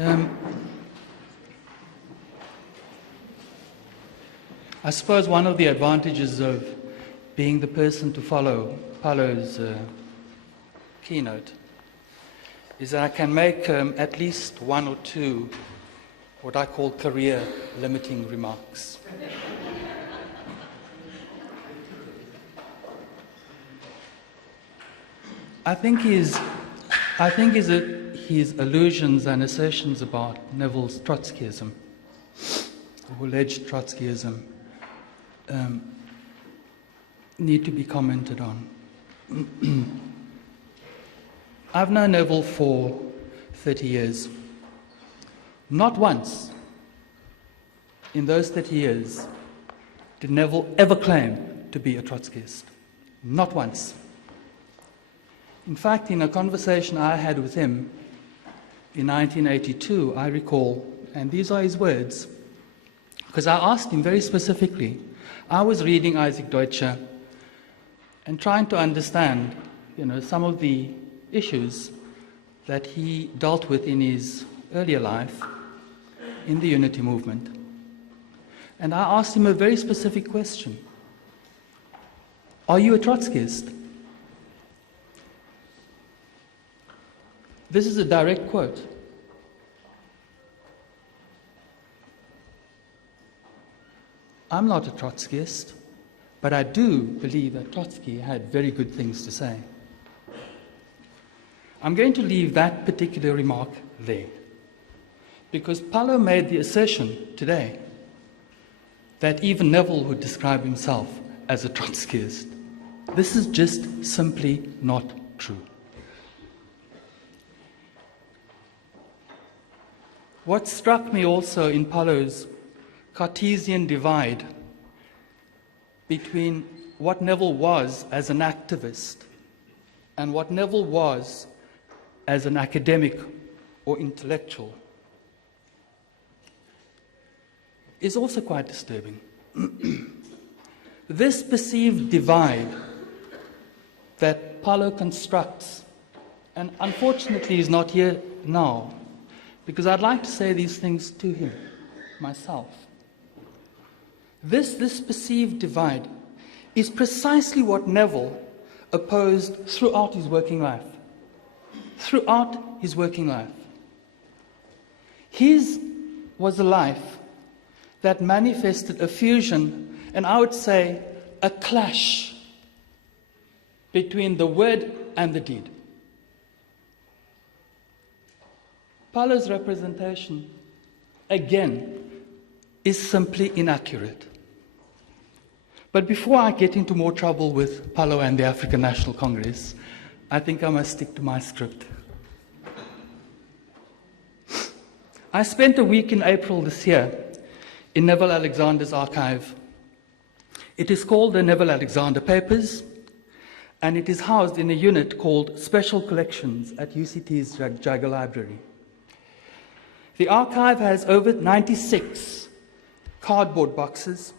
I suppose one of the advantages of being the person to follow Paulo's keynote is that I can make at least one or two what I call career-limiting remarks. I think his allusions and assertions about Neville's Trotskyism, or alleged Trotskyism, need to be commented on. I've known Neville for 30 years. Not once in those 30 years did Neville ever claim to be a Trotskyist. Not once. In fact, in a conversation I had with him in 1982, I recall, and these are his words, because I asked him very specifically. I was reading Isaac Deutscher and trying to understand, some of the issues that he dealt with in his earlier life in the Unity movement. And I asked him a very specific question. Are you a Trotskyist? This is a direct quote. I'm not a Trotskyist, but I do believe that Trotsky had very good things to say. I'm going to leave that particular remark there, because Paulo made the assertion today that even Neville would describe himself as a Trotskyist. This is just simply not true. What struck me also in Paulo's Cartesian divide between what Neville was as an activist and what Neville was as an academic or intellectual is also quite disturbing. This perceived divide that Paulo constructs, and unfortunately is not here now, because I'd like to say these things to him, myself. This perceived divide is precisely what Neville opposed throughout his working life. Throughout his working life. His was a life that manifested a fusion, and I would say a clash between the word and the deed. Paulo's representation, again, is simply inaccurate. But before I get into more trouble with Paulo and the African National Congress, I think I must stick to my script. I spent a week in April this year in Neville Alexander's archive. It is called the Neville Alexander Papers, and it is housed in a unit called Special Collections at UCT's Jagger Library. The archive has over 96 cardboard boxes,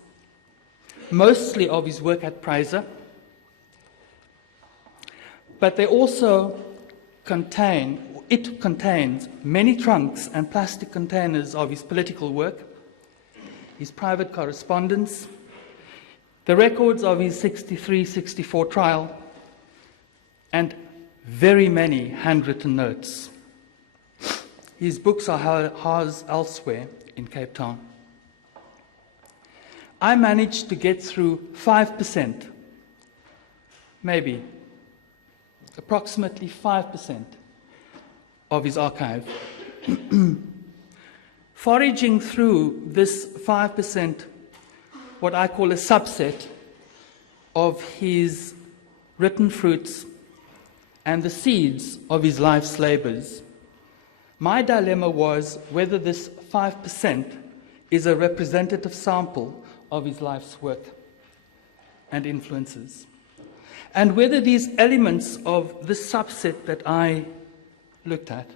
mostly of his work at Preiser, but it contains many trunks and plastic containers of his political work, his private correspondence, the records of his 63-64 trial, and very many handwritten notes. His books are housed elsewhere in Cape Town. I managed to get through 5%, maybe, approximately 5% of his archive. Foraging through this 5%, what I call a subset of his written fruits and the seeds of his life's labors, my dilemma was whether this 5% is a representative sample of his life's work and influences, and whether these elements of the subset that I looked at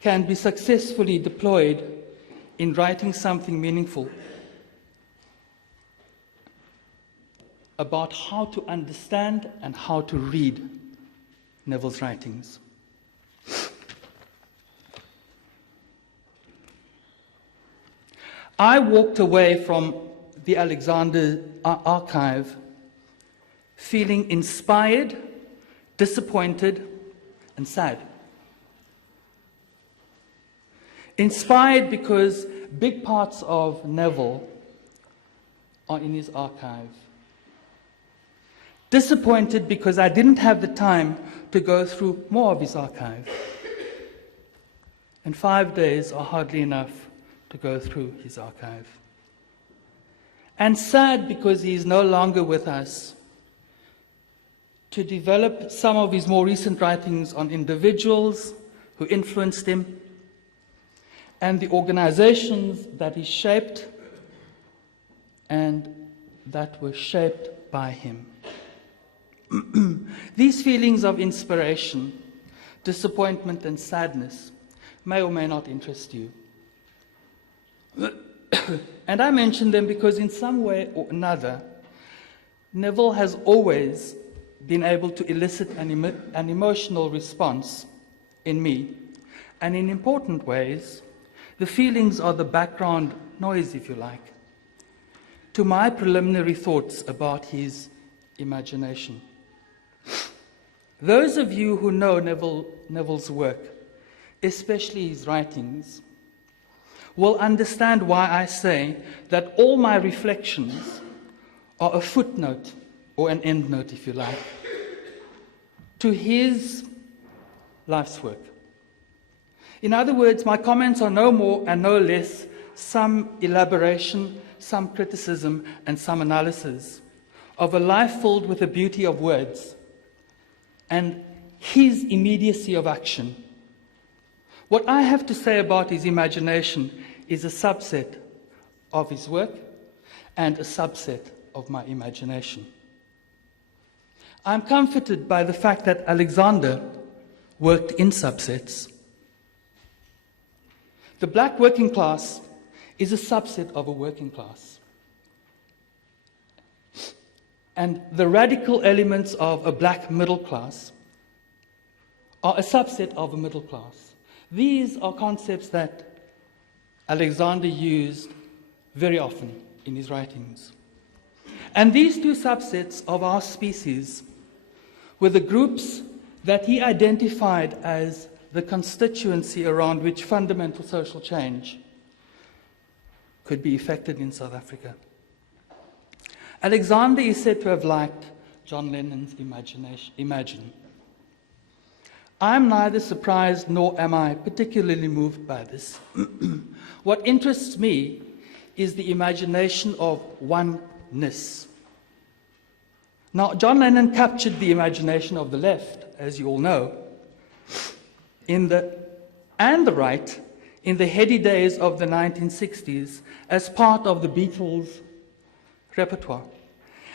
can be successfully deployed in writing something meaningful about how to understand and how to read Neville's writings. I walked away from the Alexander archive feeling inspired, disappointed, and sad. Inspired because big parts of Neville are in his archive. Disappointed because I didn't have the time to go through more of his archive. And 5 days are hardly enough to go through his archive. And sad because he is no longer with us to develop some of his more recent writings on individuals who influenced him and the organizations that he shaped and that were shaped by him. These feelings of inspiration, disappointment, and sadness may or may not interest you. And I mention them because in some way or another, Neville has always been able to elicit an emotional response in me. And in important ways, the feelings are the background noise, if you like, to my preliminary thoughts about his imagination. Those of you who know Neville's work, especially his writings, will understand why I say that all my reflections are a footnote, or an endnote, if you like, to his life's work. In other words, my comments are no more and no less some elaboration, some criticism, and some analysis of a life filled with the beauty of words and his immediacy of action. What I have to say about his imagination is a subset of his work and a subset of my imagination. I'm comforted by the fact that Alexander worked in subsets. The black working class is a subset of a working class. And the radical elements of a black middle class are a subset of a middle class. These are concepts that Alexander used very often in his writings. And these two subsets of our species were the groups that he identified as the constituency around which fundamental social change could be effected in South Africa. Alexander is said to have liked John Lennon's Imagine. I'm neither surprised nor am I particularly moved by this. What interests me is the imagination of oneness. Now, John Lennon captured the imagination of the left, as you all know, and the right in the heady days of the 1960s as part of the Beatles' repertoire.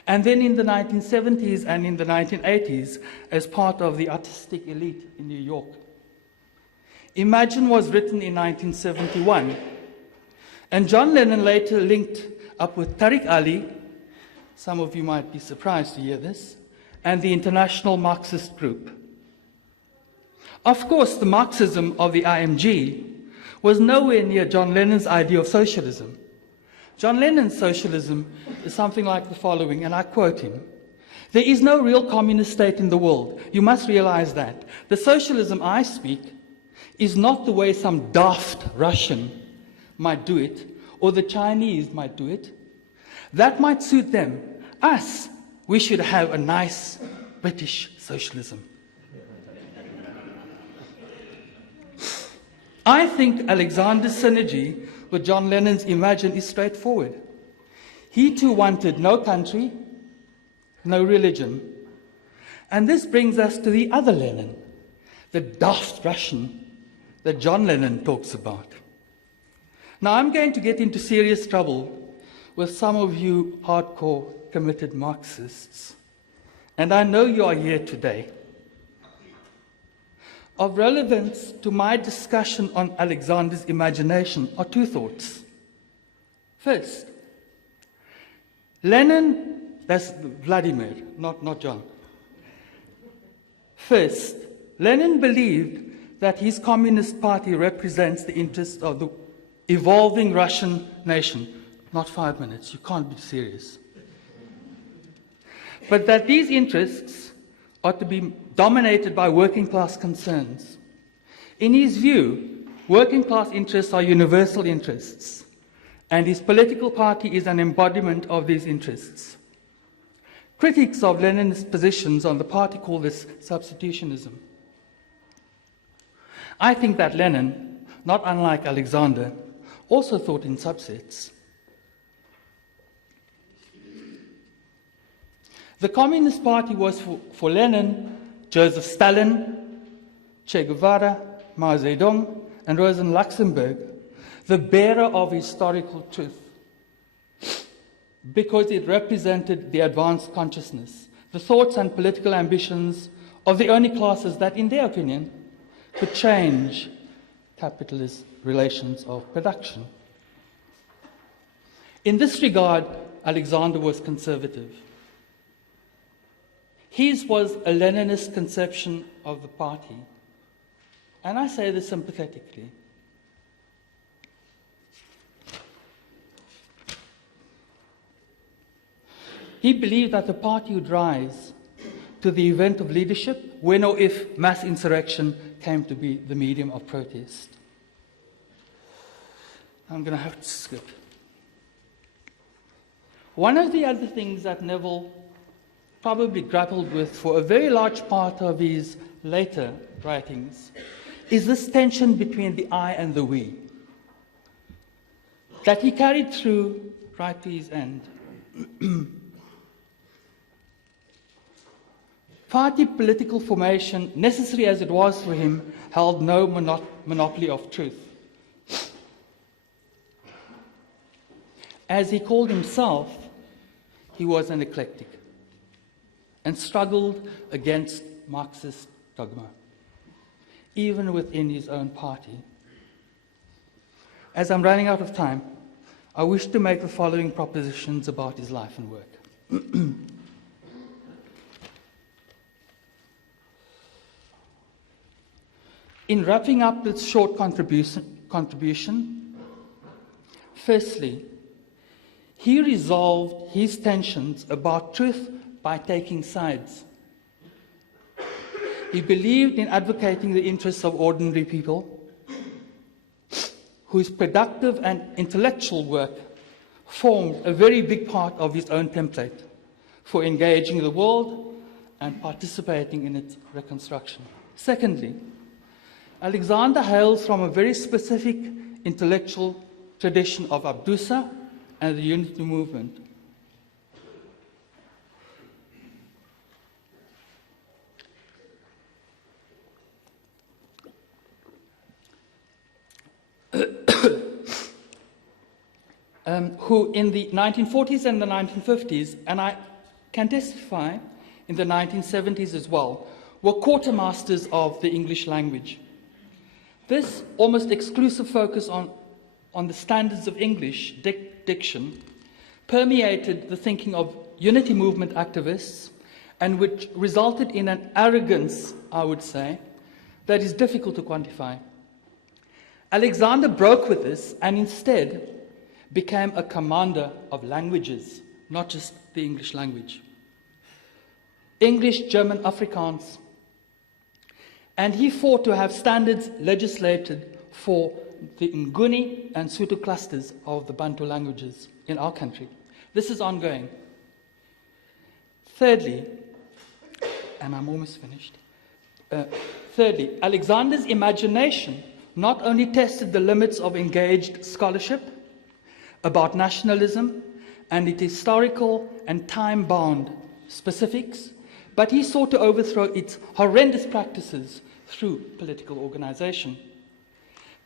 And then in the 1970s and in the 1980s as part of the artistic elite in New York. Imagine was written in 1971, and John Lennon later linked up with Tariq Ali, some of you might be surprised to hear this, and the International Marxist Group. Of course, the Marxism of the IMG was nowhere near John Lennon's idea of socialism. John Lennon's socialism is something like the following, and I quote him: "There is no real communist state in the world. You must realize that. The socialism I speak is not the way some daft Russian might do it, or the Chinese might do it. That might suit them. Us, we should have a nice British socialism." I think Alexander's synergy with John Lennon's Imagine is straightforward. He too wanted no country, no religion. And this brings us to the other Lennon, the daft Russian that John Lennon talks about. Now, I'm going to get into serious trouble with some of you hardcore committed Marxists. And I know you are here today. Of relevance to my discussion on Alexander's imagination are two thoughts. First, Lenin, that's Vladimir, not John. First, Lenin believed that his Communist Party represents the interests of the evolving Russian nation. Not 5 minutes, you can't be serious. But that these interests are to be dominated by working class concerns. In his view, working class interests are universal interests, and his political party is an embodiment of these interests. Critics of Lenin's positions on the party call this substitutionism. I think that Lenin, not unlike Alexander, also thought in subsets. The Communist Party was for Lenin, Joseph Stalin, Che Guevara, Mao Zedong, and Rosa Luxemburg, the bearer of historical truth, because it represented the advanced consciousness, the thoughts and political ambitions of the only classes that, in their opinion, could change capitalist relations of production. In this regard, Alexander was conservative. His was a Leninist conception of the party, and I say this sympathetically. He believed that the party would rise to the event of leadership when or if mass insurrection came to be the medium of protest. I'm going to have to skip. One of the other things that Neville probably grappled with for a very large part of his later writings is this tension between the I and the we that he carried through right to his end. Party political formation, necessary as it was for him, held no monopoly of truth. As he called himself, he was an eclectic and struggled against Marxist dogma, even within his own party. As I'm running out of time, I wish to make the following propositions about his life and work. In wrapping up this short contribution, firstly, he resolved his tensions about truth by taking sides. He believed in advocating the interests of ordinary people whose productive and intellectual work formed a very big part of his own template for engaging the world and participating in its reconstruction. Secondly, Alexander hails from a very specific intellectual tradition of Abdusa and the Unity movement. Who in the 1940s and the 1950s, and I can testify in the 1970s as well, were quartermasters of the English language. This almost exclusive focus on the standards of English diction permeated the thinking of Unity movement activists, and which resulted in an arrogance, I would say, that is difficult to quantify. Alexander broke with this and instead became a commander of languages, not just the English language. English, German, Afrikaans. And he fought to have standards legislated for the Nguni and Sotho clusters of the Bantu languages in our country. This is ongoing. Thirdly, and I'm almost finished. Thirdly, Alexander's imagination not only tested the limits of engaged scholarship about nationalism and its historical and time-bound specifics, but he sought to overthrow its horrendous practices through political organization.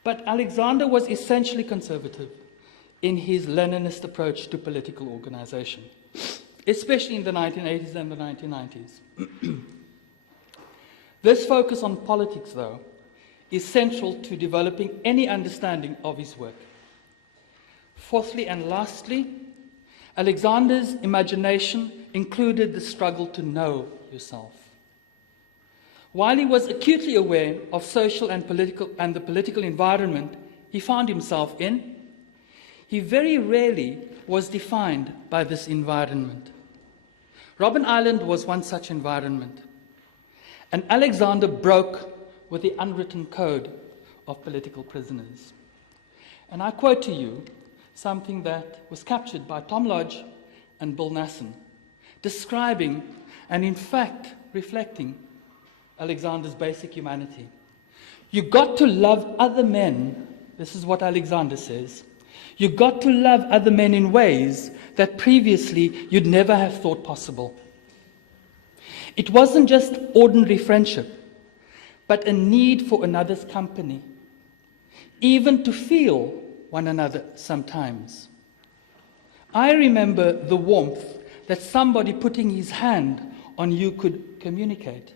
But Alexander was essentially conservative in his Leninist approach to political organization, especially in the 1980s and the 1990s. This focus on politics, though, is central to developing any understanding of his work. Fourthly and lastly, Alexander's imagination included the struggle to know yourself. While he was acutely aware of social and the political environment he found himself in, he very rarely was defined by this environment. Robben Island was one such environment, and Alexander broke with the unwritten code of political prisoners. And I quote to you something that was captured by Tom Lodge and Bill Nasson, describing and in fact reflecting Alexander's basic humanity. You got to love other men, this is what Alexander says, you got to love other men in ways that previously you'd never have thought possible. It wasn't just ordinary friendship, but a need for another's company, even to feel one another sometimes. I remember the warmth that somebody putting his hand on you could communicate,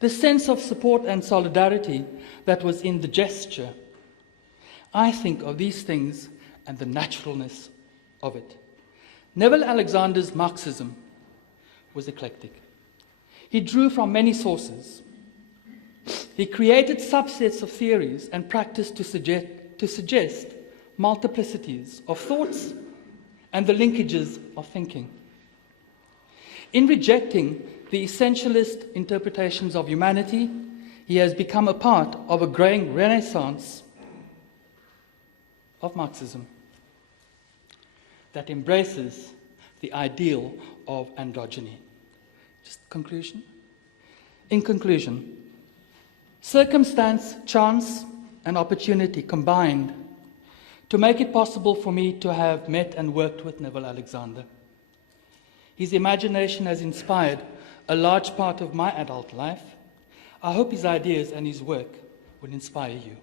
the sense of support and solidarity that was in the gesture. I think of these things and the naturalness of it. Neville Alexander's Marxism was eclectic. He drew from many sources. He created subsets of theories and practice to suggest multiplicities of thoughts and the linkages of thinking. In rejecting the essentialist interpretations of humanity, he has become a part of a growing renaissance of Marxism that embraces the ideal of androgyny. Just conclusion. In conclusion, circumstance, chance, and opportunity combined to make it possible for me to have met and worked with Neville Alexander. His imagination has inspired a large part of my adult life. I hope his ideas and his work will inspire you.